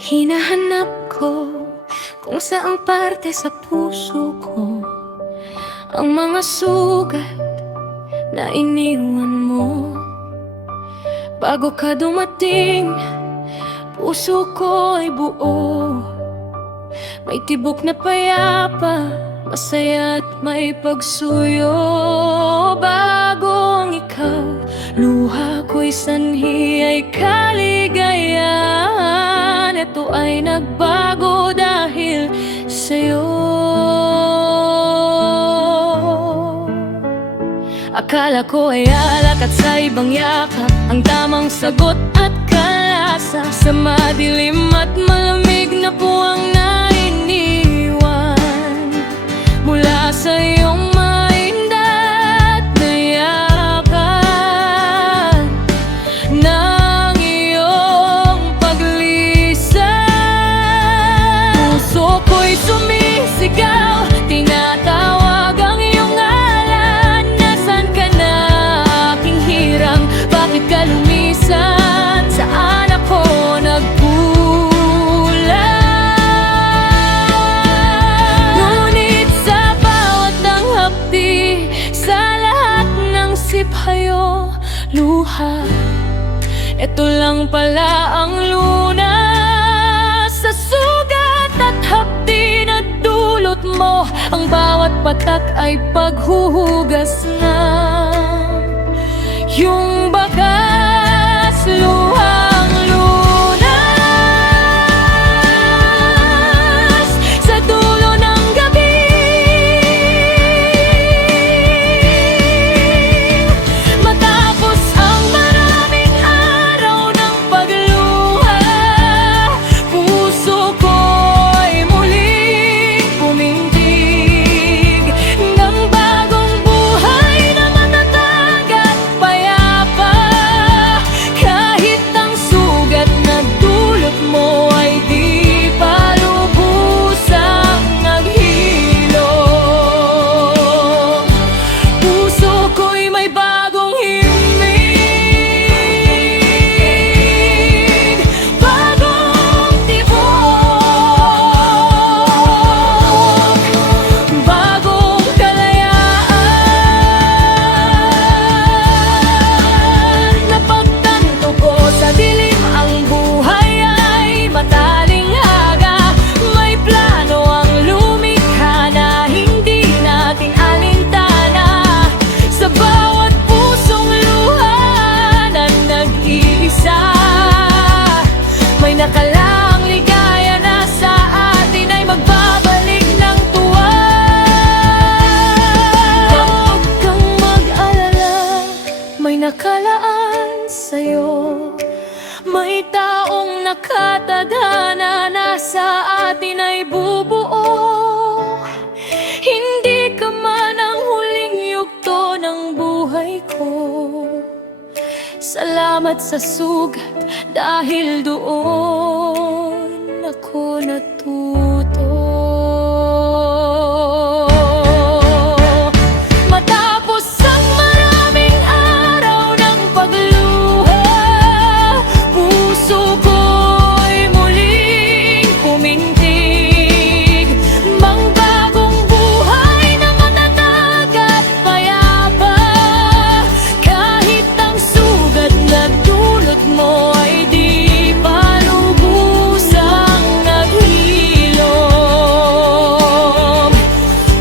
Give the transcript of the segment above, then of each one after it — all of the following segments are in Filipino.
Hinahanap ko kung saang parte sa puso ko ang mga sugat na iniwan mo. Bago ka dumating, puso ko ay buo. May tibok na payapa, masaya at may pagsuyo. Bago ang ikaw, luha ko'y sanhi ay kaligayahan. Ito ay nagbago dahil sa'yo. Akala ko ay alak at sa ibang yakap ang tamang sagot at kalasa. Sa madilim at malamig na puwang nainiwan mula sa iyong maindat na yakan ng iyong paglisan. Puso ko'y sumisigaw, tinatawag ang iyong ngalan. Nasaan ka na, aking hirang? Bakit ka lumisan? Saan ako nagkulang? Ngunit sa bawat ang hapdi, sa lahat ng siphayo, luha, ito lang pala ang lunas. Sa sugat at hapdi na dulot mo, ang bawat patak ay paghuhugas na yung bakas, luhang lunas sa dulo ng gabi. Matapos ang maraming araw ng pagluha, puso ko'y muling pumintig ng bagong buhay na matatag at payapa. Kahit ang sugat na dulot mo ay di pa lubusang naghilom, puso ko'y may bagong himig, bagong tibok, bagong kalayaan. Napagtanto ko sa dilim ang buhay ay mataling aga. May plano ang lumikha na hindi natin alintana. Sa bawat pusong luha na nag-iisa, may nakalaang ligaya na sa atin ay magbabalik ng tuwa. Huwag kang mag-alala, may nakalaan sa'yo. May taong nakatadhana na sa atin ay bubuo. Hindi ka man ang huling yugto ng buhay ko. Salamat sa sugat dahil doon ako natuto. Matapos ang maraming araw ng pagluha, puso ko'y muling pumintig ng bagong buhay na matatag at payapa. Kahit ang sugat na dulot mo ay di pa lubusang naghilom,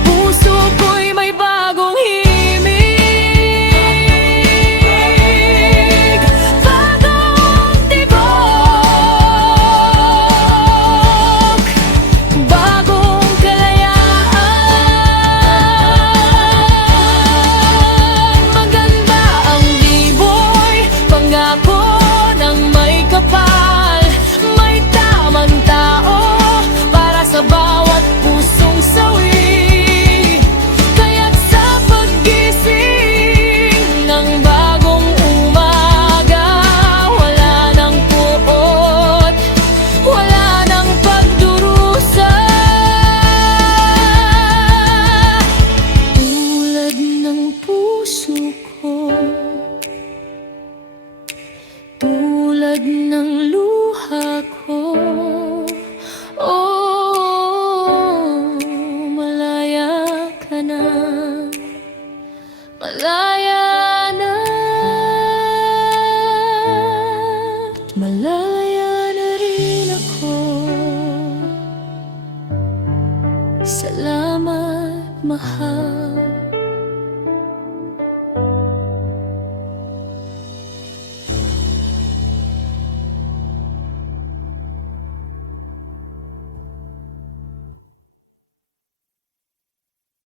puso ko'y may bagong himig, bagong tibok, bagong kalayaan. Maganda ang liboy, pangako ng may kapal. May tamang tao para sa bawat pusong sawi. Kaya't sa paggising ng bagong umaga, wala nang puot, wala nang pagdurusa. Tulad ng puso ko, tulad ng luha ko, mahal.